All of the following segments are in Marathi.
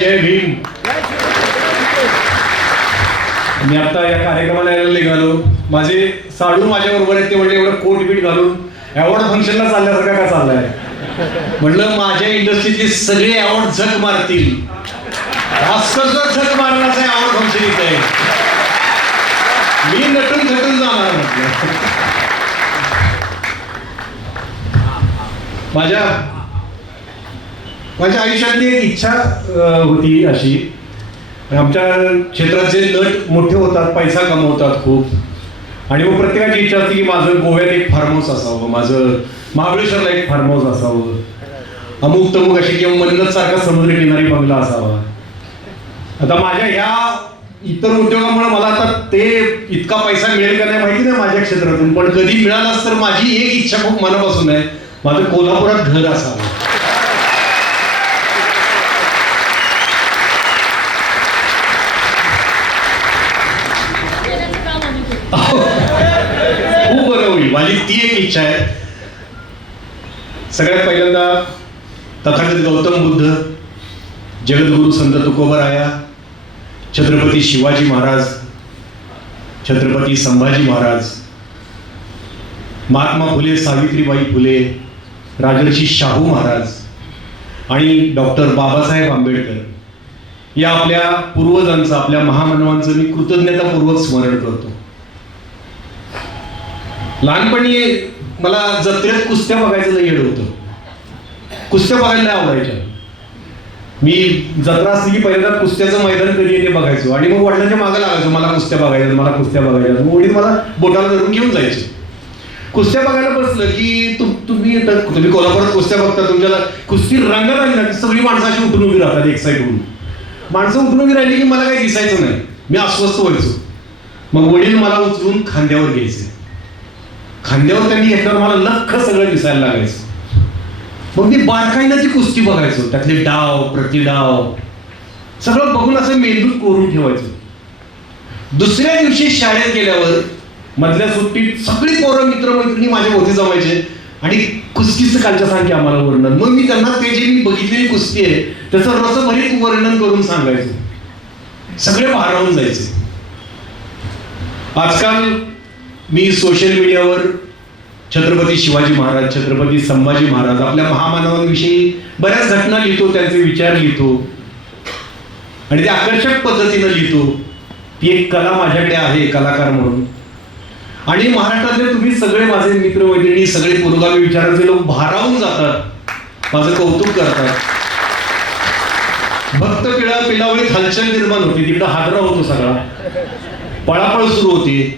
जय भीम. मी आता या कार्यक्रमाला यायला निघालो. माझे साडू माझ्या बरोबर आहेत. ते म्हणले एवढं कोट बीट घालून अवॉर्ड फंक्शनला चालल्यासारखा का चाललाय. म्हटलं माझ्या इंडस्ट्रीतले सगळे अवॉर्ड झक मारतील. ऑस्करचं झक मारण्याचं अवॉर्ड फंक्शन इथे आहे. मी नटून थटून जाणार म्हटलं. माझ्या आयुष्यातली एक इच्छा होती अशी. आमच्या क्षेत्रात जे नट मोठे होतात, पैसा कमवतात खूप, आणि मग प्रत्येकाची इच्छा असते की माझं गोव्यात एक फार्म हाऊस असावं, माझं महाबळेश्वरला एक फार्म हाऊस असावं, अमुक तमुक अशी किंवा मन्नत सारखा समुद्रकिनारी बंगला असावा. आता माझ्या ह्या इतर उद्योगामुळे मला आता ते इतका पैसा मिळेल का नाही माहिती नाही माझ्या क्षेत्रातून, पण कधी मिळालाच तर माझी एक इच्छा खूप मनापासून आहे, माझं कोल्हापुरात घर असावं. खूप बरं होईल. माझी ती एक इच्छा आहे. सगळ्यात पहिल्यांदा तथागत गौतम बुद्ध, जगद्गुरु संत तुकोबराया, छत्रपती शिवाजी महाराज, छत्रपती संभाजी महाराज, महात्मा फुले, सावित्रीबाई फुले, राजर्षी शाहू महाराज आणि डॉक्टर बाबासाहेब आंबेडकर या आपल्या पूर्वजांचं, आपल्या महामानवांचं मी कृतज्ञतापूर्वक स्मरण करतो. लहानपणी मला जत्रेत कुस्त्या बघायचं लय येड होतं. कुस्त्या बघायला आवडायच्या. मी जत्रा असली की पहिल्यांदा कुस्त्याचं मैदान कधी येते बघायचो आणि मग वडिलांच्या मागे लागायचो, मला कुस्त्या बघायच्या, मला कुस्त्या बघायच्या. वडील मला बोटाला धरून घेऊन जायचे. कुस्त्या बघायला बसलं की तुम्ही कोल्हापुरात कुस्त्या बघता, तुमच्याला कुस्ती रंगात आली ना, सगळी माणसं अशी उठून उभी राहतात एक साईड होऊन. माणसं उठून उभी राहिली की मला काही दिसायचं नाही, मी अस्वस्थ व्हायचो. मग वडील मला उचलून खांद्यावर घ्यायचे. खांद्यावर त्यांनी घेतल्यावर मला लख सगळं दिसायला लागायचं. मग मी बारकाईनं ती कुस्ती बघायचो, त्यातले डाव प्रतिडाव सगळं बघून असं मेंदूत कोरून ठेवायचो. दुसऱ्या दिवशी शाळेत गेल्यावर मधल्या सुट्टीत सगळी पोरं मित्रमैत्रिणी माझ्या भोवती जमायचे आणि कुस्तीचं कालच्या सांगे आम्हाला वर्णन. मग मी त्यांना ते जे मी बघितलेली कुस्ती आहे त्याचं रसभरीत वर्णन करून सांगायचो. सगळे भारावून जायचे. आजकाल मी सोशल मीडियावर छत्रपती शिवाजी महाराज, छत्रपती संभाजी महाराज, आपल्या महामानवांविषयी बऱ्याच घटना लिहितो, त्यांचे विचार लिहितो आणि ते आकर्षक पद्धतीनं लिहितो. ती एक कला माझ्याकडे आहे कलाकार म्हणून. आणि महाराष्ट्रातले तुम्ही सगळे माझे मित्रमैत्रिणी, सगळे पुरोगामी विचारांचे लोक भारावून जातात, माझं कौतुक करतात. भक्त पिलावळीत हलचल निर्माण होती, तिकडं हादरा होतो, सगळा पळापळ सुरू होती.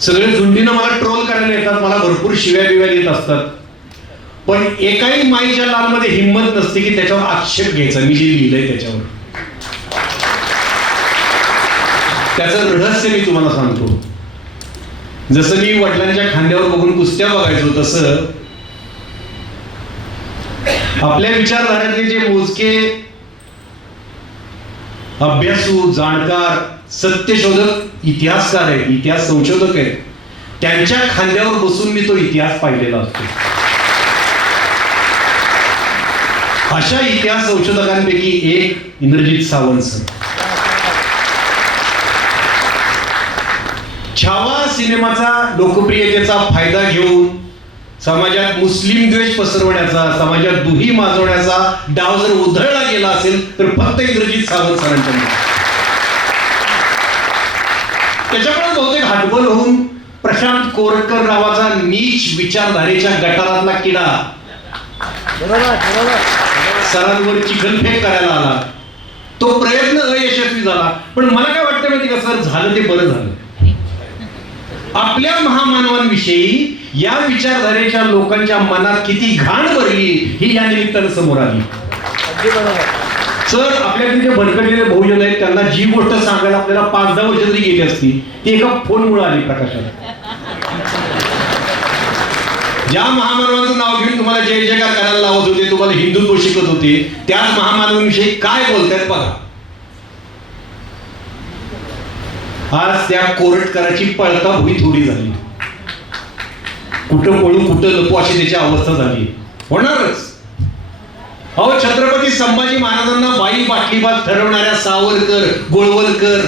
सगळे झुंडीनं मला ट्रोल करायला येतात, मला भरपूर शिव्या बिव्या देत असतात. पण एकाही माईच्या लालमध्ये हिंमत नसते की त्याच्यावर आक्षेप घ्यायचा. मी जे लिहिलंय त्याच्यावर त्याचं रहस्य मी तुम्हाला सांगतो. जसं मी वडिलांच्या खांद्यावर बघून कुस्त्या बघायचो, तसं आपल्या विचारधारातले जे मोजके अभ्यासू, जाणकार, सत्यशोधक इतिहासकार आहेत, इतिहास संशोधक आहेत, त्यांच्या खांद्यावर बसून मी तो इतिहास पाहिलेला असतो. अशा इतिहास संशोधकांपैकी एक इंद्रजित सावंत सर. छावा सिनेमाचा लोकप्रियतेचा फायदा घेऊन समाजात मुस्लिम द्वेष पसरवण्याचा, समाजात दुही माजवण्याचा डाव जर उधळला गेला असेल तर फक्त इंद्रजित सावंत सरांच्या. त्याच्याकडे बहुतेक हातबल होऊन प्रशांत कोरटकर नावाचा नीच विचारधारेच्या गटारातला किडा सरांवर चिखलफेक करायला आला. तो प्रयत्न अयशस्वी झाला. पण मला काय वाटतं माहिती का सर, झालं ते बरं झालं. आपल्या महामानवांविषयी या विचारधारेच्या लोकांच्या मनात किती घाण भरली ही या निमित्तानं समोर आली. सर, आपल्याकडे जे भडकलेले बहुजन आहेत त्यांना जी गोष्ट सांगायला आपल्याला 5-10 वर्ष जरी गेली असती ती एका फोनमुळे आली प्रकाशात. ज्या महामानवांचं नाव घेऊन तुम्हाला जय जयकार करायला लावत होते, तुम्हाला हिंदुत्व शिकत होते, त्याच महामानवांविषयी काय बोलतायत बघा. आज त्या कोरटकराची पळता भुई थोडी झाली. कुठं पळू कुठं लपू अशी त्याची अवस्था झाली. होणारच. अहो, छत्रपती संभाजी महाराजांना बाई बाटलीबाद ठरवणाऱ्या सावरकर, गोळवलकर,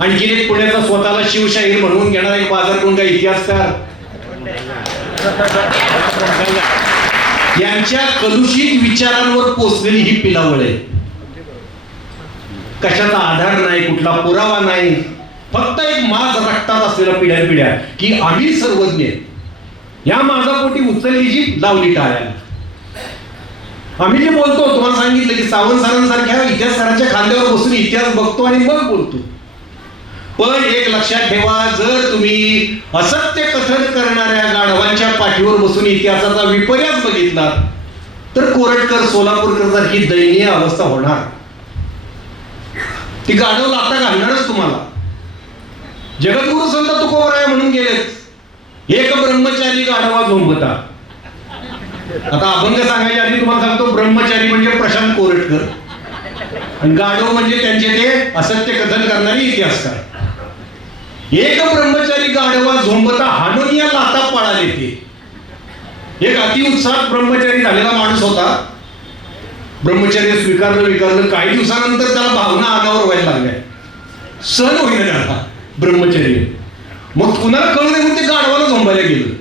आणखीन एक पुण्याचा स्वतःला शिवशाहीर म्हणून घेणारा एक बाजारगुंगा इतिहासकार, यांच्या कलुषित विचारांवर पोचलेली ही पिलावळ आहे. कशाचा आधार नाही, कुठला पुरावा नाही, फक्त एक माज रक्तात असलेला पिढ्या पिढ्या की आम्ही सर्वज्ञ. या माझापोटी उचलली जी लावली टाळ्याला. आम्ही जे बोलतो, तुम्हाला सांगितलं की सावंत सरांसारख्या इतिहासकारांच्या खांद्यावर बसून इतिहास बघतो आणि मग बोलतो. पण एक लक्षात ठेवा, जर तुम्ही असत्य कथन करणाऱ्या गाढवांच्या पाठीवर बसून इतिहासाचा विपर्यास बघितला तर कोरटकर, सोलापूरकर सारखी दयनीय अवस्था होणार. ती गाढव लाथा घालणारच तुम्हाला. जगद्गुरु संत तुकोबराय म्हणून गेलेत, एक ब्रह्मचारी गाढवा झोंबता. आता अभंग सांगायच्या आधी तुम्हाला सांगतो, ब्रह्मचारी म्हणजे प्रशांत कोरटकर आणि गाढव म्हणजे त्यांचे ते असत्य कथन करणारे इतिहासकार. एक ब्रह्मचारी गाढवा झोंबता हाणून या लाथा पळाले ते. एक अतिउत्साहात ब्रह्मचारी झालेला माणूस होता. ब्रह्मचर्य स्वीकारलं, काही दिवसानंतर त्याला भावना अनावर व्हायला लागल्या, सहन होईना त्याला ब्रह्मचर्य. मग कुणाला कळू नये म्हणून ते गाढवाला झोंबायला गेलं.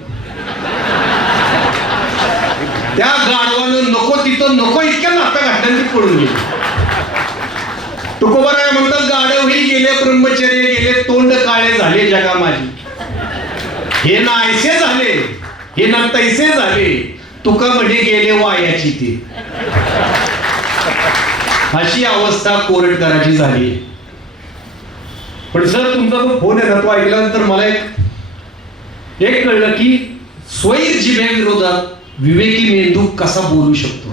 त्या गाढवानं नको तिथं नको इतक्या लाथा घातल्याने पडून गेली. तुकोबाराय म्हणतात, गाढवही गेले, ब्रह्मचर्य गेले, तोंड काळे झाले जगा माझी. हे ना ऐसे झाले, हे ना तैसे झाले, तुका म्हणजे गेले वायाची ते. अशी अवस्था कोरटकराची झाली. पण सर, तुमचा जो फोन आहे ना, तो ऐकल्यानंतर मला एक कळलं की स्वैर जिभेविरोधात विवेकी मेंदू कसा बोलू शकतो.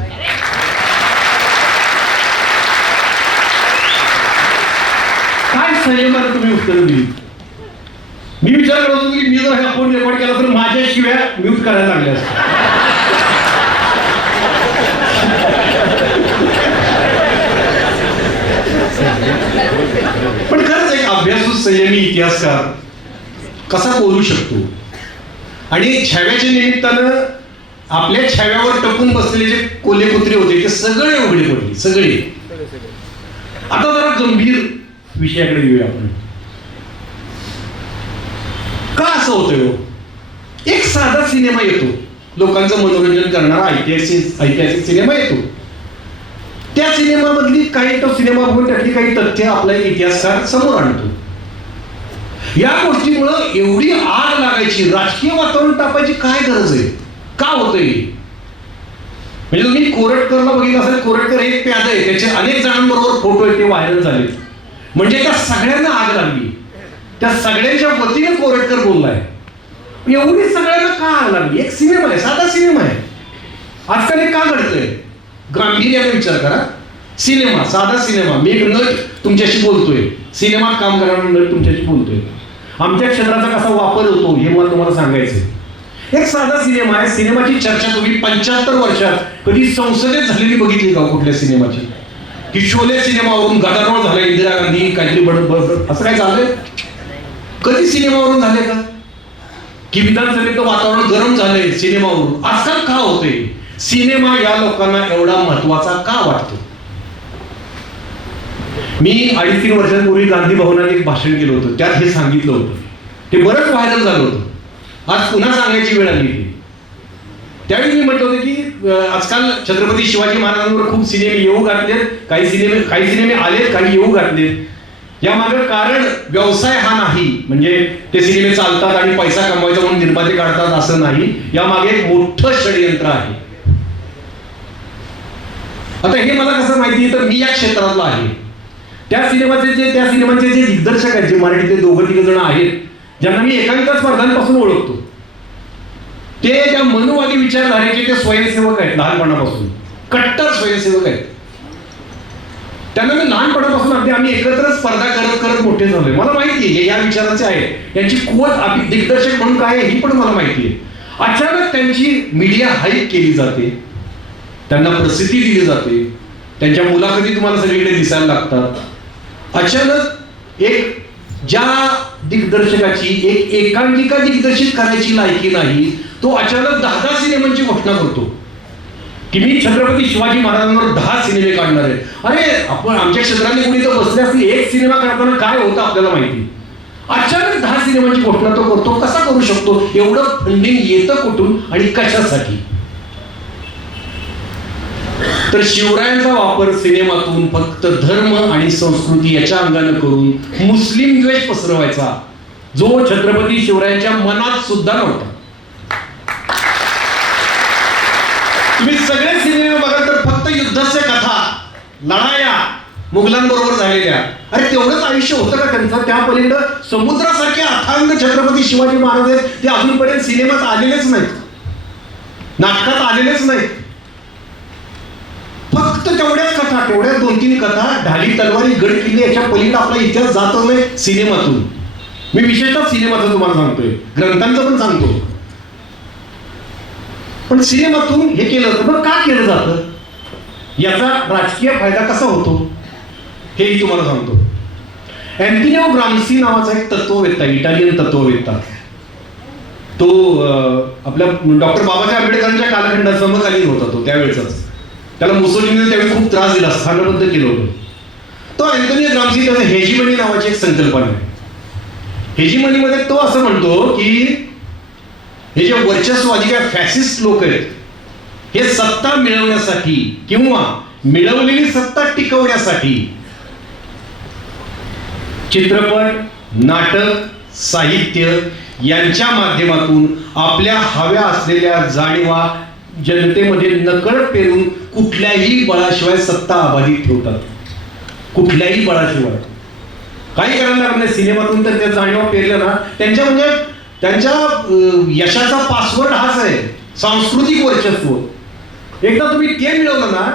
काय संयमाने तुम्ही उत्तर दिली. मी विचार करत होतो की मी जर हा फोन रेकॉर्ड केला तर माझ्या शिव्या म्यूट करायला लागल्या असतात. पण खरंच एक अभ्यासू संयमी इतिहासकार कसा बोलू शकतो. आणि छाव्याच्या निमित्तानं आपल्या छाव्यावर टपून बसलेले जे कोल्हेपुत्री होते ते सगळे उघडे पडले, सगळे. आता जरा गंभीर विषयाकडे येऊया आपण. का असं होतंय? एक साधा सिनेमा येतो, लोकांचं मनोरंजन करणारा ऐतिहासिक सिनेमा येतो. त्या सिनेमामधली काही, तो सिनेमा बघून त्यातली काही तथ्य आपला इतिहासकार समोर आणतो. या गोष्टीमुळं एवढी आग लागायची, राजकीय वातावरण तापायची काय गरज आहे? का होतंय? म्हणजे तुम्ही कोरटकरला बघितलं असेल, कोरटकर एक प्याद आहे, त्याचे अनेक जणांबरोबर फोटो आहेत, ते व्हायरल झाले. म्हणजे त्या सगळ्यांना आग लागली, त्या सगळ्यांच्या वतीने कोरटकर बोललाय. एवढी सगळ्यांना का आग लागली? एक सिनेमा आहे, साधा सिनेमा आहे. आजकाल हे का घडतंय? गांभीर्याने विचार करा. सिनेमा, साधा सिनेमा, मी एक नट तुमच्याशी बोलतोय, सिनेमात काम करणारा नट तुमच्याशी बोलतोय, आमच्या क्षेत्राचा कसा वापर होतो हे मला तुम्हाला सांगायचंय. एक साधा सिनेमा आहे. सिनेमाची चर्चा तुम्ही 75 वर्षात कधी संसदेत झालेली बघितली का कुठल्या सिनेमाची? की शोले सिनेमावरून गदारोळ झाला, इंदिरा गांधी काहीतरी बडबड असं काय झालंय? कधी सिनेमावरून झाले का? की विधानसभेचं वातावरण गरम झालंय सिनेमावरून? आजकाल का होतंय? सिनेमा या लोकांना एवढा महत्वाचा का वाटतो? मी 2.5-3 वर्षांपूर्वी गांधी भवनात एक भाषण केलं होतं, त्यात हे सांगितलं होतं. ते बरंच व्हायरल झालं होतं. आज पुन्हा सांगायची वेळ आली. त्यावेळी मी म्हटलं होतं की आजकाल छत्रपती शिवाजी महाराजांवर खूप सिनेमे येऊ घातलेत, काही सिनेमे आलेत, काही येऊ घातलेत. यामागे कारण व्यवसाय हा नाही, म्हणजे ते सिनेमे चालतात आणि पैसा कमवायचा म्हणून निर्माते काढतात असं नाही. यामागे एक मोठं षडयंत्र आहे. आता हे मला कसं माहिती? तर मी या क्षेत्रातला आहे. त्या सिनेमाचे जे दिग्दर्शक आहेत, जे मराठीतले 2-3 जण आहेत, ज्यांना मी एकांकिका स्पर्धांपासून ओळखतो, ते त्या मनुवादी विचारधारेचे ते स्वयंसेवक आहेत. लहानपणापासून कट्टर स्वयंसेवक आहेत. त्यांना मी लहानपणापासून अगदी आम्ही एकत्र स्पर्धा करत करत मोठे झालोय. मला माहिती आहे या विचाराचे आहे, यांची कुवत दिग्दर्शक म्हणून काय आहे ही पण मला माहिती आहे. अचानक त्यांची मीडिया हाईप केली जाते, त्यांना प्रसिद्धी दिली जाते, त्यांच्या मुलाखती तुम्हाला सगळीकडे दिसायला लागतात. अचानक एक ज्या दिग्दर्शकाची एक एकांकिका दिग्दर्शित करायची लायकी नाही, तो अचानक 10 सिनेमांची घोषणा करतो की मी छत्रपती शिवाजी महाराजांवर 10 सिनेमे काढणार आहे. अरे आपण आमच्या क्षेत्राने कोणी तर बसले असतील, एक सिनेमा करताना काय होतं आपल्याला माहिती. अचानक 10 सिनेमाची घोषणा तो करतो. कसा करू शकतो? एवढं फंडिंग येतं कुठून आणि कशासाठी? तर शिवरायांचा वापर सिनेमातून फक्त धर्म आणि संस्कृती याच्या अंगानं करून मुस्लिम द्वेष पसरवायचा, जो छत्रपती शिवरायांच्या मनात सुद्धा नव्हता. तुम्ही सगळे सिनेमे बघा तर फक्त युद्धाच्या कथा, लढाया मुघलांबरोबर झालेल्या. अरे तेवढंच आयुष्य होतं का त्यांचं? त्या पलीकडे समुद्रासारखे अथांग छत्रपती शिवाजी महाराज आहेत, ते अजूनपर्यंत सिनेमात आलेलेच नाहीत, नाटकात आलेलेच नाहीत. फक्त तेवढ्याच कथा, तेवढ्या 2-3 कथा, ढाली तलवारी गड किल्ले, याच्या पलीकडे आपला इतिहास जात नाही सिनेमातून. मी विशेषतः सिनेमाचं तुम्हाला सांगतोय, ग्रंथांचं पण सांगतो. पण सिनेमातून हे केलं जातं. मग का केलं जातं? याचा राजकीय फायदा कसा होतो हेही तुम्हाला सांगतो. अँटोनिओ ग्राम्सी नावाचा एक तत्ववेत्ता, इटालियन तत्ववेत्ता, तो आपल्या डॉक्टर बाबासाहेब आंबेडकरांच्या कालखंडात समकालीन होता. तो त्यावेळेचाच. त्याला मुसोलिनीने त्यावेळी खूप त्रास दिला, स्थानबद्ध केलं होतं. तो अँटोनिओ ग्राम्सी, त्याचं हेजिमनी नावाची एक संकल्पना आहे. हेजिमनीमध्ये तो असं म्हणतो की हे जे वर्चस्ववादी काय फॅसिस्ट लोक आहेत, हे सत्ता मिळवण्यासाठी किंवा मिळवलेली सत्ता टिकवण्यासाठी चित्रपट, नाटक, साहित्य यांच्या माध्यमातून आपल्या हव्या असलेल्या जाणीवा जनतेमध्ये नकळत पेरून कुठल्याही बळाशिवाय सत्ता अबाधित ठेवतात. कुठल्याही बळाशिवाय काही करायला लागत नाही. सिनेमातून तर त्या जाणीवा पेरल्या ना, त्यांच्या म्हणजे त्यांच्या यशाचा पासवर्ड हाच आहे, सांस्कृतिक वर्चस्व. एकदा तुम्ही ते मिळवलं ना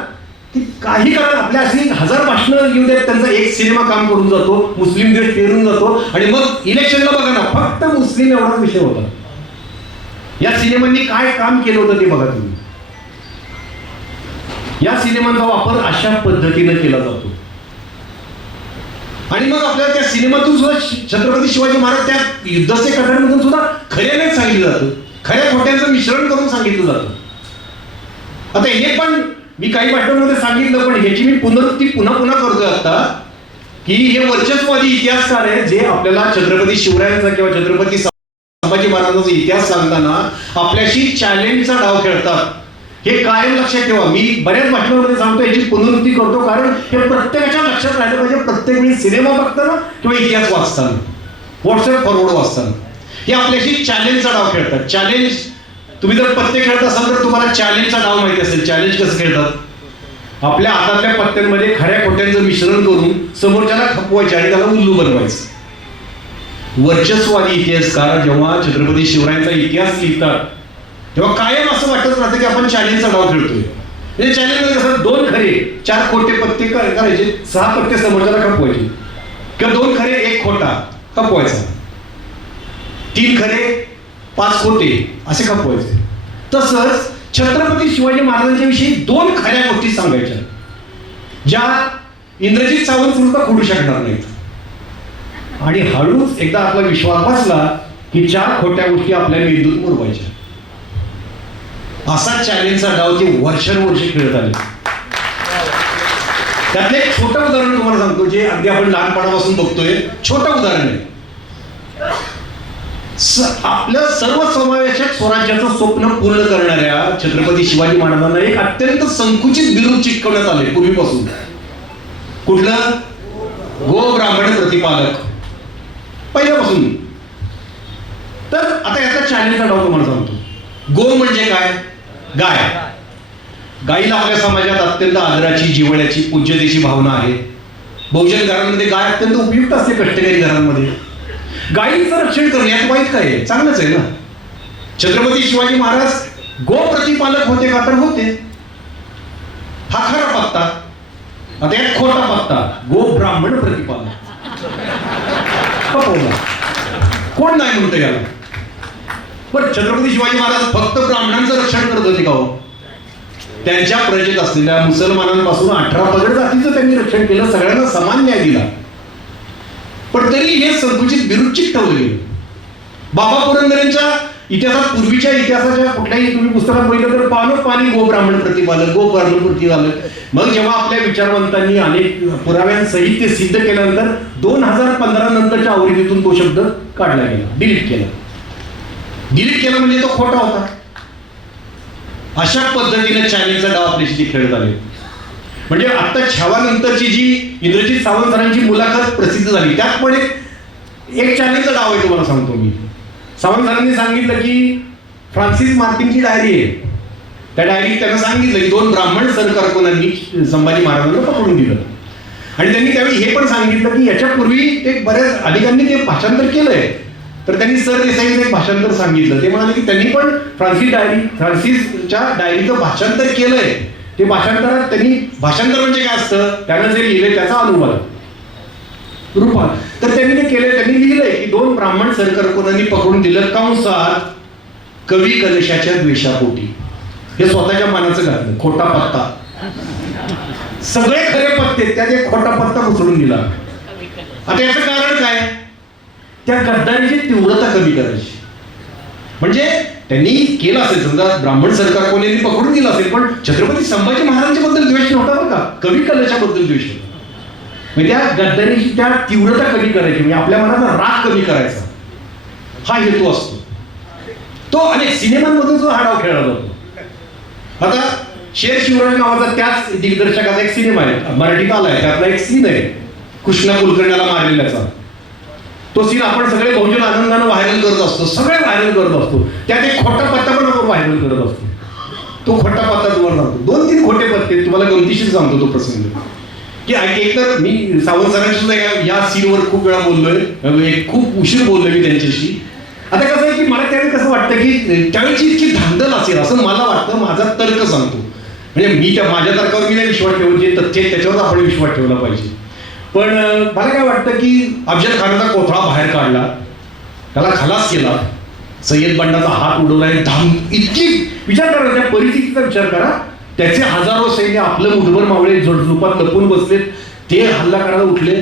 की काही कारण आपल्या अशी 1000 भाषणं येऊ देत, त्यांचा एक सिनेमा काम करून जातो, मुस्लिम देश पेरून जातो आणि मग इलेक्शनला बघा ना, फक्त मुस्लिम एवढाच विषय होता. या सिनेमांनी काय काम केलं होतं ते बघा तुम्ही. या सिनेमांचा वापर अशा पद्धतीने केला जातो. आणि मग आपल्याला त्या सिनेमातून सुद्धा छत्रपती शिवाजी महाराज त्या युद्धाच्या कथांमधून सुद्धा खऱ्यानेच सांगितलं जातं, खऱ्या खोट्यांचं मिश्रण करून सांगितलं जातं. आता हे पण मी काही भाषणांमध्ये सांगितलं, पण ह्याची मी पुनरुक्ती पुन्हा करतोय आता, की हे वर्चस्ववादी इतिहासकार आहे जे आपल्याला छत्रपती शिवरायांचा किंवा छत्रपती संभाजी महाराजांचा इतिहास सांगताना आपल्याशी चॅलेंजचा डाव खेळतात. हे कायम लक्षात ठेवा. मी बऱ्याच भाषणांमध्ये सांगतो, याची पुनरुक्ती करतो, कारण हे प्रत्येकाच्या लक्षात राहिलं पाहिजे. प्रत्येक वेळी सिनेमा बघताना किंवा इतिहास वाचताना, व्हॉट्सअप फॉरवर्ड वाचताना हे आपल्याशी चॅलेंजचा डाव खेळतात. चॅलेंज तुम्ही जर पत्ते खेळत असाल तर तुम्हाला चॅलेंजचा डाव माहिती असेल. चॅलेंज कसं खेळतात? आपल्या हातातल्या पत्त्यांमध्ये खऱ्या खोट्यांचं मिश्रण करून समोरच्याला खपवायचे आणि त्याला उल्लू बनवायचं. वर्चस्ववादी इतिहासकार जेव्हा छत्रपती शिवरायांचा इतिहास लिहितात तेव्हा कायम असं वाटत राहतं की आपण चॅलेंजचा डाव खेळतोय. म्हणजे चॅलेंज मध्ये कसं 2 खरे 4 खोटे पत्ते करायचे, 6 पत्ते समोरच्याला खपवायचे, किंवा 2 खरे 1 खोटा खपवायचा, 3 खरे 5 खोटे असे खपवायचे. तसंच छत्रपती शिवाजी महाराजांच्या विषयी 2 खऱ्या गोष्टी सांगायच्या, ज्या इंद्रजित सावंत सुद्धा खोडू शकणार नाहीत. आणि हळूच एकदा आपला विश्वास बसला की 4 खोट्या गोष्टी आपल्या मेंदूत मुरवायच्या. असा चॅलेंजचा डाव ते वर्षानुवर्षे खेळत आले. त्यातलं एक छोटं उदाहरण तुम्हाला सांगतो, जे अगदी आपण लहानपणापासून बघतोय. छोटं उदाहरण आहे. आपलं सर्वसमावेशक स्वराज्याचं स्वप्न पूर्ण करणाऱ्या छत्रपती शिवाजी महाराजांना एक अत्यंत संकुचित बिरुद चिटकवण्यात आले पूर्वीपासून. कुठलं? गो ब्राह्मण प्रतिपालक, पहिल्यापासून. तर आता याचा चॅलेंजचा डाव तुम्हाला सांगतो. गो म्हणजे काय? गाय. गायीला आपल्या समाजात अत्यंत आदराची, जिव्हाळ्याची, पूज्यतेची भावना आहे. बहुजन घरांमध्ये गाय अत्यंत उपयुक्त असते, कष्टकरी घरांमध्ये. गायीचं रक्षण करणे यात वाईट काय आहे? चांगलंच आहे ना. छत्रपती शिवाजी महाराज गो प्रतिपालक होते का? तर होते. हा खरा पत्ता. आता यात खोटा पत्ता, गो ब्राह्मण प्रतिपालक. कोण नाही म्हणतं याला? पण छत्रपती शिवाजी महाराज फक्त ब्राह्मणांचं रक्षण करत होते का हो? त्यांच्या प्रजेत असलेल्या मुसलमानांपासून 18 पगड जातीचं त्यांनी रक्षण केलं, सगळ्यांना समान न्याय दिला. पण तरी हे संकुचित बिरुद चिकटवलं गेलं. बाबा पुरंदरेंच्या इतिहासात पूर्वीच्या इतिहासाच्या कुठल्याही तुम्ही पुस्तकात बघितलं तर पाणी गो ब्राह्मण प्रतिपालक, गो ब्राह्मण प्रतिपालक. मग जेव्हा आपल्या विचारवंतांनी अनेक पुराव्यांसहित ते सिद्ध केल्यानंतर 2015 नंतरच्या आवृत्तीतून तो शब्द काढला गेला, डिलीट केला म्हणजे तो खोटा होता. अशा पद्धतीने चॅनेलचा डाव आपल्याशी खेळत आले. म्हणजे आता छावानंतरची जी इंद्रजित सावंत सरांची मुलाखत प्रसिद्ध झाली त्यात पण एक चॅनेलचा डाव आहे तुम्हाला सांगतो मी. सावंत सरांनी सांगितलं की फ्रान्सिस मार्टिनची डायरी आहे, त्या डायरीत त्यांना सांगितलं की 2 ब्राह्मण सरकारकुनांनी संभाजी महाराजांना पकडून दिलं. आणि त्यांनी त्यावेळी हे पण सांगितलं की याच्यापूर्वी ते बऱ्याच अधिकाऱ्यांनी ते भाषांतर केलंय. तर त्यांनी सरदेसाईचं एक भाषांतर सांगितलं. ते म्हणाले की त्यांनी पण फ्रान्सिसच्या डायरीचं भाषांतर केलंय. ते भाषांतरात त्यांनी भाषांतर म्हणजे काय असतं, त्यानं जे लिहिलंय त्याचा अनुवाद रूपात. तर त्यांनी ते केलंय, त्यांनी लिहिलंय की 2 ब्राह्मण सरकारकुनांनी पकडून दिलं कंसात कवी कलशाच्या द्वेषापोटी. हे स्वतःच्या मनाचं घातलं, खोटा पत्ता. सगळे खरे पत्ते त्यात एक खोटा पत्ता घुसळून दिला. आता याचं कारण काय, त्या गद्दारीची तीव्रता कमी करायची. म्हणजे त्यांनी केलं असेल, समजा ब्राह्मण सरकार कोणी पकडून दिलं असेल, पण छत्रपती संभाजी महाराजांच्या बद्दल द्वेष नव्हता बरं का, कवी कलशाबद्दल द्वेष होता. म्हणजे त्या गद्दारीची त्या तीव्रता कमी करायची, म्हणजे आपल्या मनाचा राग कमी करायचा हा हेतू असतो तो. अनेक सिनेमांमधून जो हा डाव खेळला जातो. आता शेर शिवराज नावाचा त्याच दिग्दर्शकाचा एक सिनेमा आहे, मराठीत आलाय. त्यातला एक सीन आहे कृष्णा कुलकर्ण्याला मारलेल्याचा. तो सीन आपण सगळे बहुजन आनंदानं व्हायरल करत असतो, सगळे व्हायरल करत असतो. त्यात एक खोटा पत्ता पण आपण व्हायरल करत असतो. तो खोटा पत्ता तुम्हाला सांगतो, 2-3 खोटे पत्ते तुम्हाला गमतीशीर सांगतो तो प्रसंग. की एक तर मी सावंत सरांशी सुद्धा या सीनवर खूप वेळा बोललोय, खूप उशीर बोललोय मी त्यांच्याशी. आता कसं आहे की मला त्यावेळी कसं वाटतं की त्यावेळीची इतकी धांदल असेल असं मला वाटतं. माझा तर्क सांगतो, म्हणजे मी त्या माझ्या तर्कावर मी नाही विश्वास ठेवतो, जे तथ्य त्याच्यावर आपण विश्वास ठेवला पाहिजे. पण मला काय वाटतं की अफजल खानाचा कोथळा बाहेर काढला, त्याला खलास केला, सय्यद बंडाचा हात उडवला. इतकी विचार करा, त्या परिस्थितीचा विचार करा. त्याचे हजारो सैन्य आपलं मुठभर मावळे झोडझोपात लपून बसलेत, ते हल्ला करायला उठले.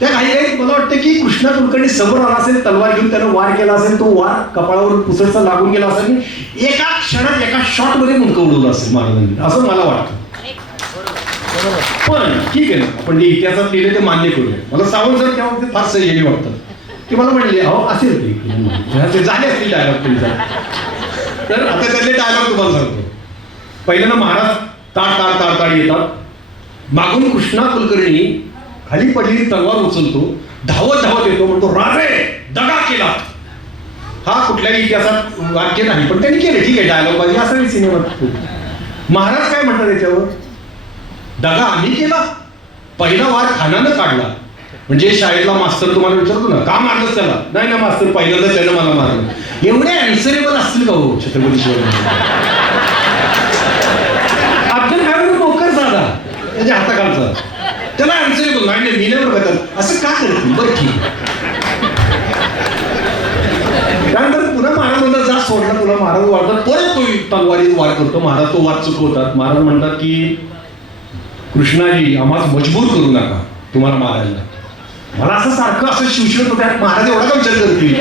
त्या काही मला वाटतं की कृष्णा कुलकर्णी समोर आला असेल, तलवार घेऊन त्यानं वार केला असेल, तो वार कपाळावर पुसरचा लागून गेला असेल, एका क्षणात एका शॉट मध्ये मुंडकं उडवलं असेल महाराजांनी, असं मला वाटतं. पण ठीक आहे ना, आपण जे इतिहासात लिहिले ते मान्य करूया. मला सावंत सर तेव्हा फार सह्याने वाटतात. ते मला म्हणले अहो असेल ते झाले असतील डायलॉग तुमचा. तर आता त्यातले डायलॉग तुम्हाला सांगतो. पहिल्यांदा महाराज ताड ताड ताड ताड येतात, मागून कृष्णा कुलकर्णी खाली पडलेली तलवार उचलतो, धावत धावत येतो, म्हणतो राजे दगा केला. हा कुठल्याही इतिहासात वाक्य नाही, पण त्यांनी केले. ठीक आहे, डायलॉग पाहिजे असावी सिनेमात. महाराज काय म्हणतात त्याच्यावर, दगा आम्ही केला, पहिला वार खानानं काढला. म्हणजे शाळेतला मास्तर तुम्हाला विचारतो ना, का मारलंच त्याला, नाही ना मास्तर पहिल्यांदा त्यानं मला मारलं. एवढे अॅन्सरेबल असतील का हो छत्रपती शिवाजी? अफजल खान मोकर झाला त्याच्या हाताखालचा, त्याला अॅन्सरेबल नाही, मी नाही बघतात असं का करतील. बरं ठीक. त्यानंतर पुन्हा महाराज म्हणतात जा सोडला, तुला महाराज वाढतात, परत तो तलवारीत वार करतो. महाराज तो वार चुकवतात. महाराज म्हणतात की कृष्णाजी आम्हाला मजबूर करू नका तुम्हाला मारायला. मला असं सारखं असं शिवशिवत होतं, महाराज एवढा का विचार करतील.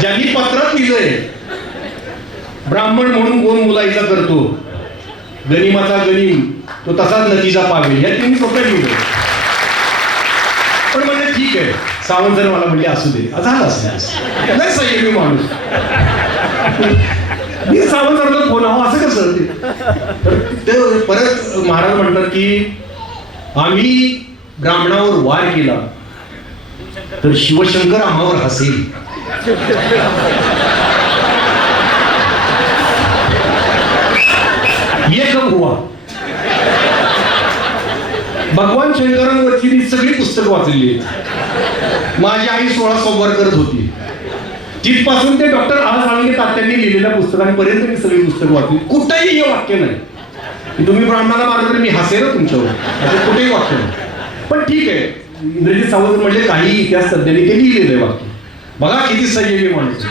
ज्यांनी पत्रात लिहिलंय ब्राह्मण म्हणून कोण मुलाईचा करतो, गनिमाचा गनिम तो तसाच नतीजा पावेल, या त्यांनी स्वतः लिहिलंय. पण म्हणजे ठीक आहे, सावंत जर मला म्हणजे असू दे, झालं असं नाही संयमी माणूस. मी सावंत सरला फोन हवा असं कसं ते. परत महाराज म्हणतात की आम्ही ब्राह्मणावर वार केला तर शिवशंकर आम्हावर हसेल. ये कब हुआ. भगवान शंकरांवरची मी सगळी पुस्तकं वाचलेली आहेत. माझी आई 16 सोमवार करत होती, तिथपासून ते डॉक्टर आर साळुंखे तात्यांनी लिहिलेल्या पुस्तकांपर्यंत मी सगळी पुस्तकं वाचली. कुठेही हे वाक्य नाही की तुम्ही ब्राह्मणाला मारलं तर मी हसेल तुमच्यावर, असं कुठेही वाक्य नाही. पण ठीक आहे, इंद्रजित सावंत म्हणजे काही इतिहास तज्ञांनी ते लिहिलेलं आहे वाक्य. बघा किती संयमी माणूस.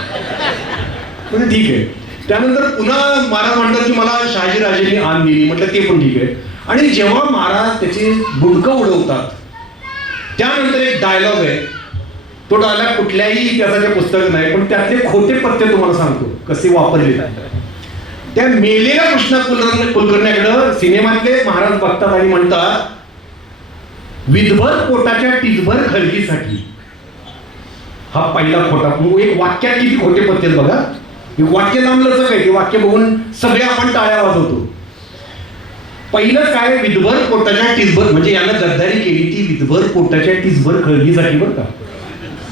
म्हणजे ठीक आहे. त्यानंतर पुन्हा महाराज म्हणतात की मला शहाजीराजेंनी आण दिली, म्हटलं ते पण ठीक आहे. आणि जेव्हा महाराज त्याची बुडकं उडवतात त्यानंतर एक डायलॉग आहे तो डायलॉग कुठल्याही इतिहासाचे पुस्तक नाही, पण त्यातले खोटे पत्ते तुम्हाला सांगतो कसे वापरले. त्या मेलेल्या कृष्णा कुलकर्ण्याकडं सिनेमातले महाराज बघतात आणि म्हणतात, विधभर पोटाच्या टिचभर खळगीसाठी. हा पहिला खोटा. एक वाक्यात किती खोटे पत्ते बघा. हे वाक्य लांबलंच काय, ते वाक्य बघून सगळे आपण टाळ्या वाजवतो. पहिलं काय, विधभर पोटाच्या टिचभर, म्हणजे यानं गद्दारी केली ती विधभर पोटाच्या टिचभर खळगीसाठी बरं का.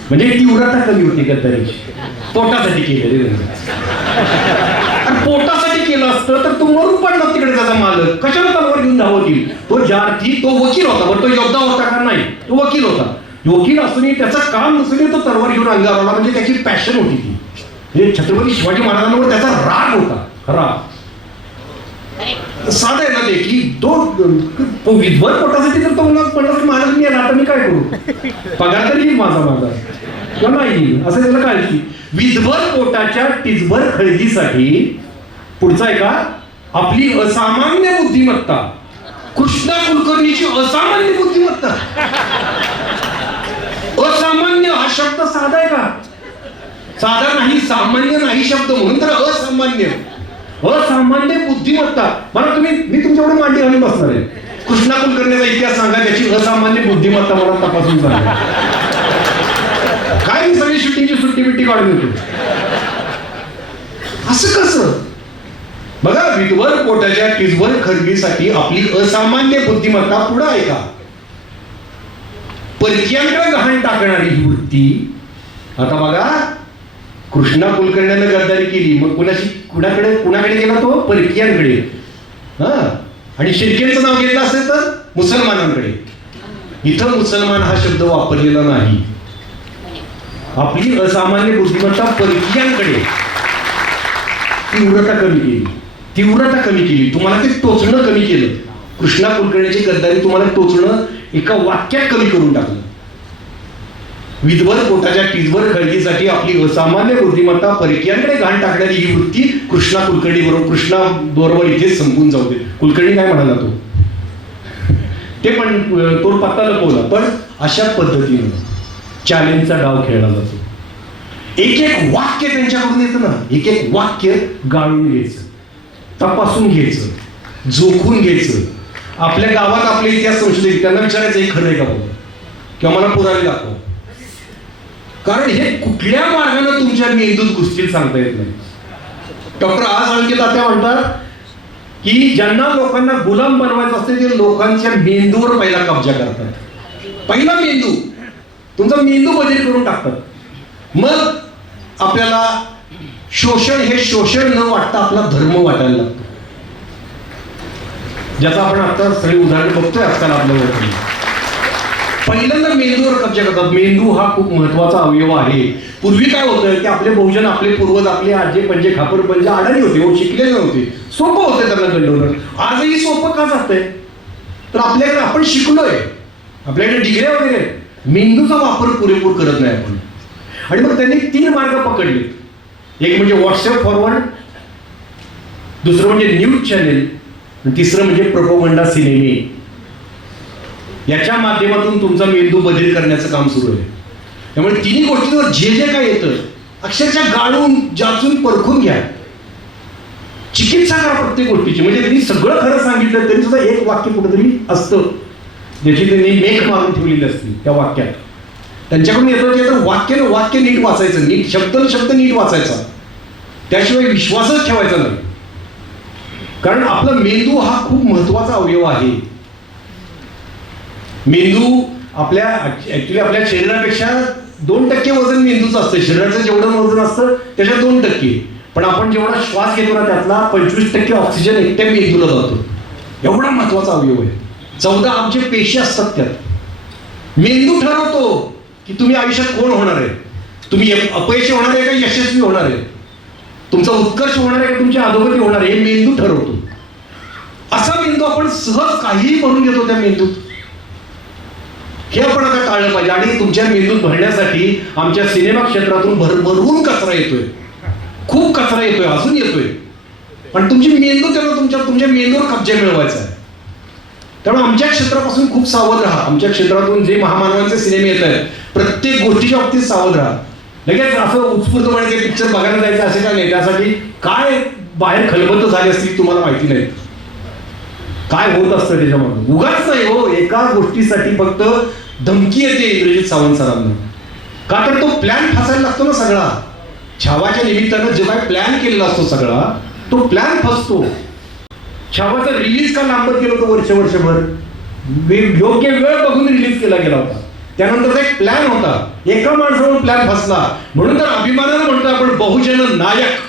म्हणजे तीव्रता कमी होती गद्दारीची. पोटासाठी केलं. आणि पोटासाठी केलं असतं तर तो मरून पडला तिकडे त्याचा मालक. कशाला तलवार घेऊन धावतील. तो जार्थी, तो वकील होता. बरं, तो योद्धा होता का नाही, तो वकील होता. वकील असूनही त्याचं काम नसून तो तलवार घेऊन अंगावर आला. म्हणजे त्याची पॅशन होती ती. म्हणजे छत्रपती शिवाजी महाराजांवर त्याचा राग होता खरा. साधा आहे ना ते की तो विधभर पोटासाठी तर तो म्हणला की महाराज मी आता मी काय करू, पगार तर येईल माझा किंवा नाही असं त्याला काळजी. विधभर पोटाच्या टिचभर खळगीसाठी. पुढचा आहे का, आपली असामान्य बुद्धिमत्ता. कृष्णा कुलकर्णीची असामान्य बुद्धिमत्ता. असामान्य हा शब्द साधा आहे का, साधा नाही, सामान्य नाही शब्द, म्हणून तर असामान्य. असामान्य बुद्धिमत्ता. मला मी तुमच्याकडे मांडी घालून बसणार आहे. कृष्णा कुलकर्णीचा इतिहास सांगा, त्याची असामान्य बुद्धिमत्ता मला तपासून सांगा. काय मी सगळी शूटिंगची सुट्टी बिट्टी काढून येतो. असं कसं बघा. विधभर पोटाच्या टिचभर खळगीसाठी आपली असामान्य बुद्धिमत्ता पुढे आहे का. परकीयांकडे गहाण टाकणारी ही वृत्ती. आता बघा, कृष्णा कुलकर्ण्याने गद्दारी केली, मग कुणाकडे गेला तो, परकीयांकडे. हा, आणि शिर्केचं नाव घेतलं असेल तर मुसलमानांकडे. इथं मुसलमान हा शब्द वापरलेला नाही. आपली असामान्य बुद्धिमत्ता परकीयांकडे. तीव्रता कमी केली. तुम्हाला ते टोचणं कमी केलं. कृष्णा कुलकर्णीची गद्दारी तुम्हाला टोचणं एका वाक्यात कमी करून टाकलं. विधभर पोटाच्या टिचभर खळगीसाठी आपली असामान्य बुद्धिमत्ता परकीयांकडे घाण टाकणारी ही वृत्ती कृष्णा बरोबर इथेच संपून जाऊ दे. कुलकर्णी काय म्हणाला तो, ते पण तो पत्ता लपवला. पण अशा पद्धतीनं चॅलेंजचा डाव खेळला जातो. एक वाक्य त्यांच्याकडून येतं ना, एक वाक्य गाळून घ्यायचं, तपासून घ्यायचं, जोखून घ्यायचं. आपल्या गावात आपले इतिहास संशोधक त्यांना विचारायचं हे खरं आहे का बघा, किंवा मला पुरावे दाखवा. कारण हे कुठल्या मार्गाने तुमच्या मेंदूत घुसतील सांगता येत नाही. डॉक्टर आज तात्या म्हणतात की ज्यांना लोकांना गुलाम बनवायचं असते ते लोकांच्या मेंदूवर पहिला कब्जा करतात. पहिला मेंदू, तुमचा मेंदू बदल करून टाकतात. मग आपल्याला शोषण न वाटता आपला धर्म वाटायला लागतो. ज्याचा आपण आता सगळे उदाहरण बघतोय आजकाल आपल्यावर. पहिल्यांदा मेंदूवर कब्जा करतात. मेंदू हा खूप महत्वाचा अवयव आहे. पूर्वी काय होतं की आपले बहुजन, आपले पूर्वज, आपले आजे पंजे खापर पंजे आडाणी होते, शिकलेले नव्हते, सोपं होते त्यांना गंडवणं. आजही सोपं का जातंय तर आपल्याकडे आपण शिकलोय, आपल्याकडे डिग्र्या वगैरे, मेंदूचा वापर पुरेपूर करत नाही आपण. आणि मग त्यांनी 3 मार्ग पकडले. एक म्हणजे व्हॉट्सअप फॉरवर्ड, दुसरं म्हणजे न्यूज चॅनेल, तिसरं म्हणजे प्रोपोगंडा सिनेमे. याच्या माध्यमातून तुमचा मेंदू बदल करण्याचं काम सुरू आहे. त्यामुळे तिन्ही गोष्टींवर जे काय येतं अक्षरशः गाळून जाचून परखून घ्या. चिकित्सा करा प्रत्येक गोष्टीची. म्हणजे त्यांनी सगळं खरं सांगितलं तरी सुद्धा एक वाक्य कुठेतरी असतं ज्याची त्यांनी मेख मारून ठेवलेली असते त्या वाक्यात. त्यांच्याकडून येतं ते तर वाक्य नीट वाचायचं, नीट शब्द नीट वाचायचा, त्याशिवाय विश्वासच ठेवायचा नाही. कारण आपला मेंदू हा खूप महत्वाचा अवयव आहे. मेंदू ऍक्च्युली आपल्या शरीरापेक्षा 2% वजन मेंदूचं असतं. शरीराचं जेवढं वजन असतं त्याच्या 2%. पण आपण जेवढा श्वास घेतो ना त्यातला 25% ऑक्सिजन एकट्या मेंदूला जातो. एवढा महत्वाचा अवयव आहे. 14 अब्ज पेशी असतात त्यात. मेंदू ठरवतो की तुम्ही आयुष्यात कोण होणार आहे, तुम्ही अपयशी होणार आहे का यशस्वी होणार आहे, तुमचा उत्कर्ष होणार आहे का तुमची अधोगती होणार आहे, हे मेंदू ठरवतो. असा मेंदू आपण सहज काहीही भरून घेतो त्या मेंदूत. हे आपण आता टाळलं पाहिजे. आणि तुमच्या मेंदूत भरण्यासाठी आमच्या सिनेमा क्षेत्रातून भरभरून कचरा येतोय, खूप कचरा येतोय, अजून येतोय. पण तुमची मेंदू त्याला तुमच्या मेंदूवर कब्जा मिळवायचा आहे. त्यामुळे आमच्या क्षेत्रापासून खूप सावध राहा. आमच्या क्षेत्रातून जे महामानवांचे सिनेमे येत आहेत प्रत्येक गोष्टीच्या बाबतीत सावध राहा. लगेच असं उत्स्फूर्तपणे ते पिक्चर बघायला जायचं असे का नाही, त्यासाठी काय बाहेर खलबत झाली असती तुम्हाला माहिती नाही, काय होत असतं त्याच्यामध्ये. उगाच नाही हो, एका गोष्टीसाठी फक्त धमकी येते इंद्रजित सावंत सरांना. का तर तो प्लॅन फसायला लागतो ना सगळा. छावाच्या निमित्तानं जो काय प्लॅन केलेला असतो सगळा, तो प्लॅन फसतो. छावाचा रिलीज का लांबत गेलो होतो वर्षभर, योग्य वेळ बघून रिलीज केला गेला होता. त्यानंतर एक प्लॅन होता, एका माणसावर प्लॅन फसला. म्हणून तर अभिमानानं म्हणतो आपण बहुजन नायक.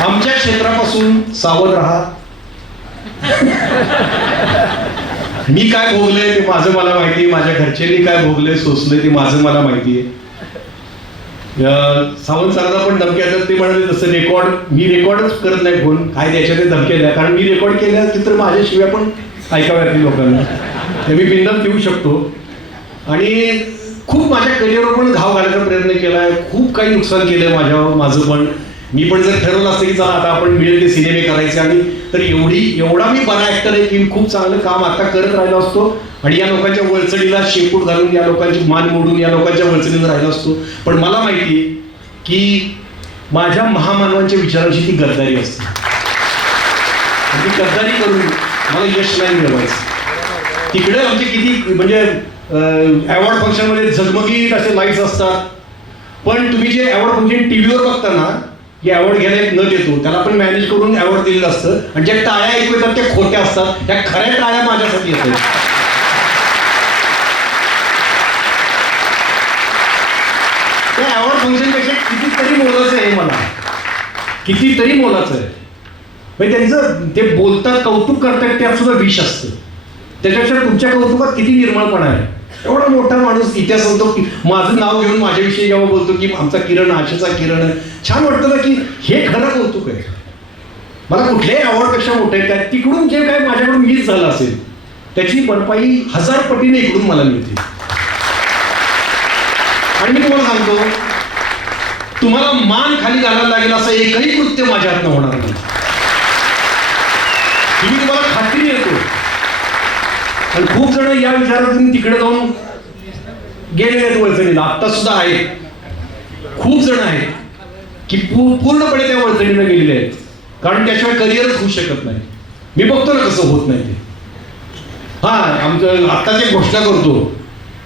आमच्या क्षेत्रापासून सावध राहा. मी काय भोगलंय ते माझं मला माहिती, माझ्या घरच्यांनी काय भोगलंय सोसलंय ते माझं मला माहिती आहे. सावंत सरांना पण धमक्या येतात. ते म्हणाले तसं मी रेकॉर्डच करत नाही फोन, काय त्याच्या ते धमक्या द्या, कारण मी रेकॉर्ड केल्या तर माझ्याशिवाय पण ऐकाव्यात लोकांना, ते मी बिंदास देऊ शकतो. आणि खूप माझ्या करिअरवर पण घाव घालायचा प्रयत्न केलाय, खूप काही नुकसान केलंय माझं पण. मी पण जर ठरवलं असतं की चला आता आपण मिळेल ते सिनेमे करायचे, आणि तर एवढा मी बरा ऍक्टर आहे की खूप चांगलं काम आता करत राहिलो असतो, आणि या लोकांच्या वळचडीला शेपूट घालून, या लोकांची मान मोडून, या लोकांच्या वळचडीला राहिलो असतो. पण मला माहिती आहे की माझ्या महामानवांच्या विचारांची ती गद्दारी असते. ती गद्दारी करून मला यश नाही मिळवायचं. तिकडे आमचे किती म्हणजे अवॉर्ड फंक्शनमध्ये झगमगीत असे लाईट्स असतात, पण तुम्ही जे अवॉर्ड फंक्शन टीव्हीवर बघता ना, की अवॉर्ड घ्यायला एक नट येतो, त्याला पण मॅनेज करून अवॉर्ड दिलेलं असतं, आणि ज्या टाळ्या ऐकू येतात त्या खोट्या असतात, त्या खऱ्या टाळ्या माझ्यासाठी येतात. त्या अवॉर्ड फंक्शनपेक्षा कितीतरी मोलाचं आहे, मला कितीतरी मोलाचं आहे. म्हणजे त्यांचं ते बोलतात, कौतुक करतात, त्यात सुद्धा विष असतं. त्याच्यापेक्षा तुमच्या कौतुकात किती निर्मळपणा आहे. एवढा मोठा माणूस इतिहास सांगतो की माझं नाव घेऊन माझ्याविषयी जेव्हा बोलतो की आमचा किरण आशेचा किरण आहे, छान वाटतं ना की हे खरं कौतुक आहे. मला कुठल्याही अवॉर्डपेक्षा मोठं आहे. त्यात तिकडून जे काय माझ्याकडून मिस झालं असेल त्याची भरपाई 1000 पटीने इकडून मला मिळते. आणि मी तुम्हाला सांगतो, तुम्हाला मान खाली घालायला लागेल असं एकही कृत्य माझ्या हातनं होणार नाही. मी तुम्हाला खात्री देतो. आणि खूप जण या विचारातून तिकडे जाऊन गेलेले आहेत वळचणीला, आत्ता सुद्धा आहेत. खूप जण आहेत की पूर्णपणे त्या वळचणीला गेलेले आहेत, कारण त्याशिवाय करिअरच होऊ शकत नाही. मी बघतो ना कसं होत नाही ते. आमचं आत्ताच एक घोषणा करतो,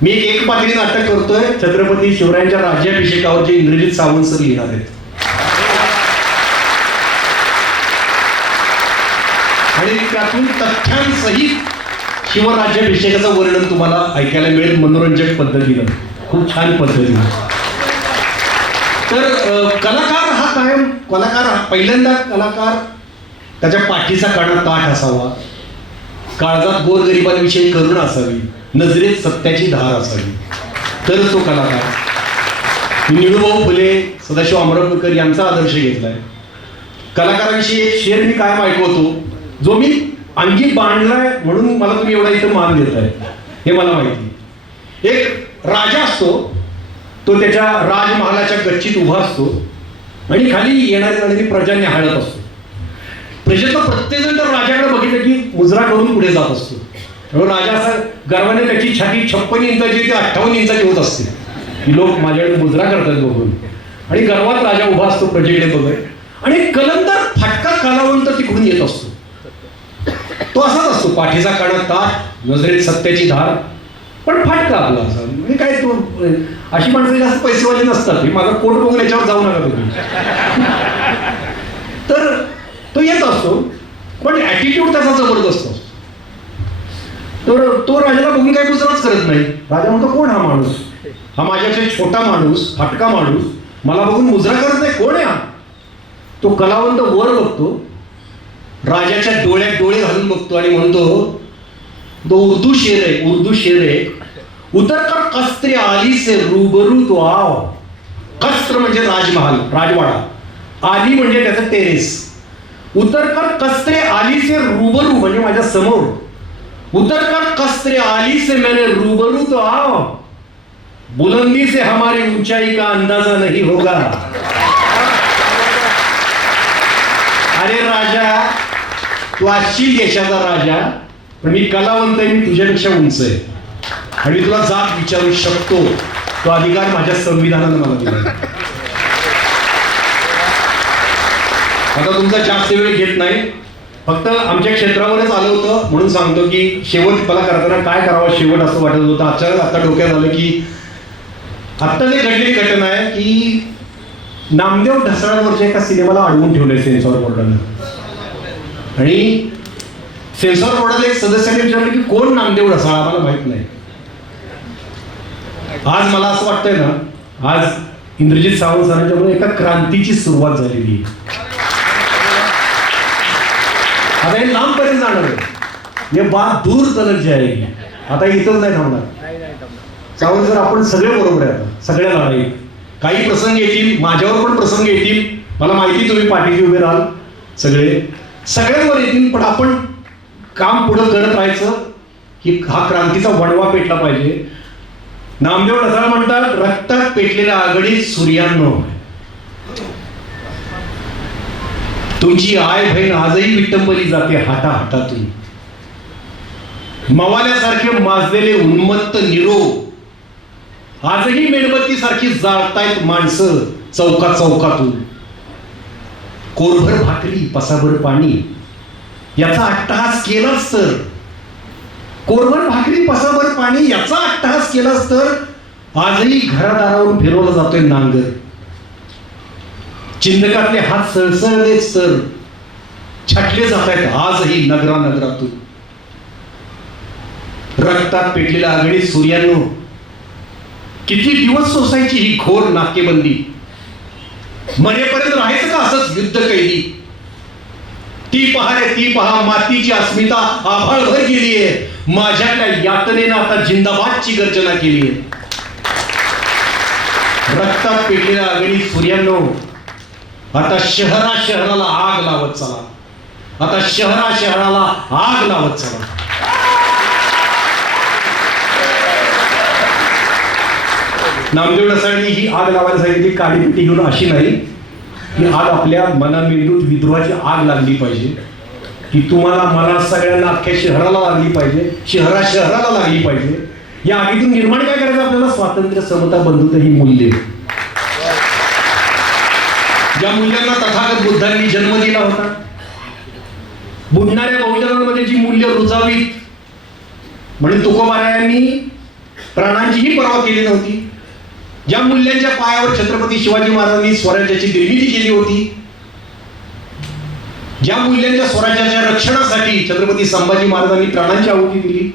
मी एक पातळी नाटक करतोय, छत्रपती शिवरायांच्या राज्याभिषेकावर जे इंद्रजित सावंत सर लिहिणार आहेत. आणि त्यातून तथ्यांसहित शिवराज्याभिषेकाचं वर्णन तुम्हाला ऐकायला मिळेल मनोरंजक पद्धतीनं, खूप छान पद्धतीनं. तर कलाकार हा कायम पहिल्यांदा कलाकार त्याच्या पाठीचा काना ताठ असावा, काळजात गोरगरिबांविषयी करुणा असावी, नजरेत सत्याची धार असावी, तरच तो कलाकार. निळूभाऊ फुले, सदाशिव आमरापूरकर यांचा आदर्श घेतलाय. कलाकारांविषयी एक शेर मी कायम ऐकवतो, जो मी अंगी बांधलाय म्हणून मला तुम्ही एवढा इथं मान देताय हे मला माहिती. एक राजा असतो, तो त्याच्या राजमहालाच्या गच्चीत उभा असतो आणि खाली येणारी जाणारी प्रजा निहाळत असतो. प्रजेचा प्रत्येक जण तर राजाकडे बघितलं की मुजरा करून पुढे जात असतो. राजा असा गर्वाने त्याची छाती 56 इंचाची ते 58 इंचाची होत असते की लोक माझ्याकडे मुजरा करतात बघून, आणि गर्वात राजा उभा असतो प्रजेकडे बघत. आणि कलंदर फाटका कलावंत तिकडून येत असतो. तो असाच असतो, पाठीचा काना ताठ, नजरेत सत्याची धार, पण फाटका आपला असा. म्हणजे काय, तो अशी माणसं जास्त पैसेवाली नसतात. हे माझा कोट बघून याच्यावर जाऊ नका तुम्ही. तर तो येत असतो, पण ऍटिट्यूड त्याचा जबरदस्त असतो. तर तो राजाला बघून काही दुसराच करत नाही. राजा म्हणतो, कोण हा माणूस? हा माझ्यापेक्षा छोटा माणूस, फाटका माणूस, मला बघून मुजरा करत नाही, कोण आहे हा? तो कलावंत वर बघतो, राजाच्या डोळ्यात डोळे घालून बघतो आणि म्हणतो, तो उर्दू शेर है, उतर कर कस्त्र आली से रूबरू तो आओ. कस्त्र म्हणजे राजमहाल, राजवाडा, आली म्हणजे त्याचं टेरेस. उतर कर कस्त्र आली से रूबरू म्हणजे माझ्या समोर. उतर कर कस्त्र आली से मेरे रूबरू तो आओ, बुलंदी से हमारी ऊंचाई का अंदाजा नहीं होगा. अरे राजा, तू असशील देशाचा राजा, पण मी कलावंत आहे, मी तुझ्यापेक्षा उंच आहे आणि मी तुला जात विचारू शकतो. तो अधिकार माझ्या संविधानानं मला दिला. आता तुमचा जास्त वेळ घेत नाही, फक्त आमच्या क्षेत्रावरच आलं होतं म्हणून सांगतो की शेवट मला करताना काय करावं शेवट असं वाटत होतं. अचानक आता डोक्यात आलं की आत्ता जे घडलेली घटना आहे की नामदेव ढसाळवरच्या एका सिनेमाला अडवून ठेवलंय सेन्सॉर बोर्डानं, आणि सेन्सॉर बोर्डाला एक सदस्याने विचारलं की कोण नामदेव ढसाळ, आम्हाला माहित नाही. आज मला असं वाटतंय ना, आज इंद्रजित सावंत सरांच्यामुळे एका क्रांतीची सुरुवात झालेली आहे. आता हे लांबपर्यंत जाणार आहे, हे बात दूर तलक जे आहे आता इथंच नाही थांबणार. सावंत सर आपण सगळे बरोबर आहे, आता सगळ्या लढाईत काही प्रसंग येतील, माझ्यावर पण प्रसंग येतील, मला माहिती तुम्ही पाठीशी उभे राहाल, सगळ्यांवर येतील, पण आपण काम पुढं करत राहायचं की हा क्रांतीचा वणवा पेटला पाहिजे. नामदेव ढसाळ म्हणतात, रक्तात पेटलेल्या आघाडीत सूर्यानो, तुमची आय बहीण आजही विटंबली जाते हाताहातातून. मवाल्यासारखे माजलेले उन्मत्त निरोप आजही मेणबत्ती सारखी जाळतायत माणसं चौका चौकातून. कोरभर भाकरी पसाभर पाणी याचा अट्टहास केलाच तर, कोरभर भाकरी पसाभर पाणी याचा अट्टहास केलाच तर आजही घरादारावरून फिरवला जातोय नांगर. चिंदकातले हात सळसळलेच तर छाटले जात आहेत आजही नगरानगरातून. रक्तात पेटलेल्या आघाडीत सूर्यानो, किती दिवस सोसायची ही घोर नाकेबंदी. मरेपर्यंत राहायचं का असंच युद्ध कैदी. ती पहा रे ती पहा, मातीची अस्मिता आभाळभर गेलीये. माझ्यातल्या यातनेनं आता जिंदाबादची गर्जना केलीये. रक्तात पेटलेल्या आघाडीत सूर्यानो, आता शहराला आग लावत चला. आता शहराला आग लावत चला. नामदेव ढसाळनी ही आग लावायला सांगितली, काळी पिटी घेऊन, अशी नाही की आग आपल्या मनामेंदूत विद्रोहाची आग लागली पाहिजे, की तुम्हाला मला सगळ्यांना अख्ख्या शहराला लागली पाहिजे, शहराला लागली पाहिजे. या आगीतून निर्माण काय करायचं आपल्याला? स्वातंत्र्य, समता, बंधुता ही मूल्ये, ज्या मूल्यांना तथागत बुद्धांनी जन्म दिला होता. बुडणाऱ्या बहुजनांमध्ये जी मूल्य रुजावीत म्हणून तुकोबारायांनी प्राणांचीही पर्वा केली नव्हती. ज्या मूल्यांच्या पायावर छत्रपती शिवाजी महाराजांनी स्वराज्याची निर्मिती केली होती, ज्या मूल्यांच्या स्वराज्याच्या रक्षणासाठी छत्रपती संभाजी महाराजांनी प्राणांची आहुती दिली,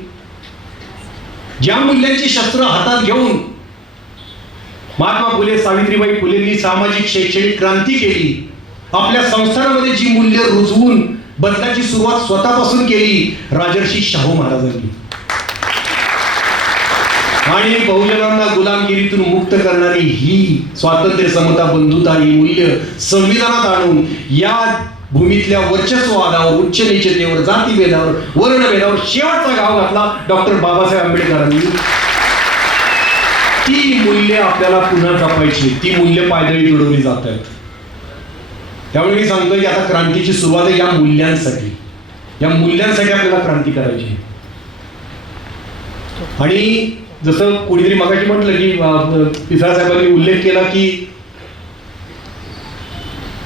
ज्या मूल्यांची शस्त्र हातात घेऊन महात्मा फुले, सावित्रीबाई फुलेंनी सामाजिक शैक्षणिक क्रांती केली, आपल्या संस्थानामध्ये जी मूल्य रुजवून बदलाची सुरुवात स्वतःपासून केली राजर्षी शाहू महाराजांनी, आणि बहुजनांना गुलामगिरीतून मुक्त करणारी ही स्वातंत्र्य, समता, बंधुता ही मूल्य संविधानात आणून या भूमीतल्या वर्चस्ववादावर, उच्च नीचतेवर, जातीभेदावर, वर्णभेदावर शेवटचा घाव घातला डॉक्टर बाबासाहेब आंबेडकरांनी. ती मूल्य आपल्याला पुन्हा जपायची, ती मूल्य पायदळी तुडवली जात आहेत. त्यामुळे मी सांगतो की आता क्रांतीची सुरुवात आहे या मूल्यांसाठी आपल्याला क्रांती करायची. आणि जसं कोणीतरी मगाशी म्हटलं की पिसाळ साहेबांनी उल्लेख केला की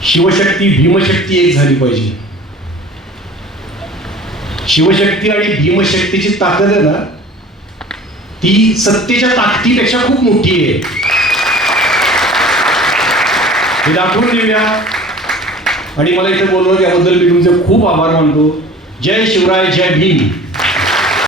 शिवशक्ती भीमशक्ती एक झाली पाहिजे. शिवशक्ती आणि भीमशक्तीची ताकद आहे ना, ती सत्तेच्या ताकदीपेक्षा खूप मोठी आहे. हे दाखवून देऊया. आणि मला इथे बोलवलं त्याबद्दल मी तुमचे खूप आभार मानतो. जय शिवराय, जय भीम.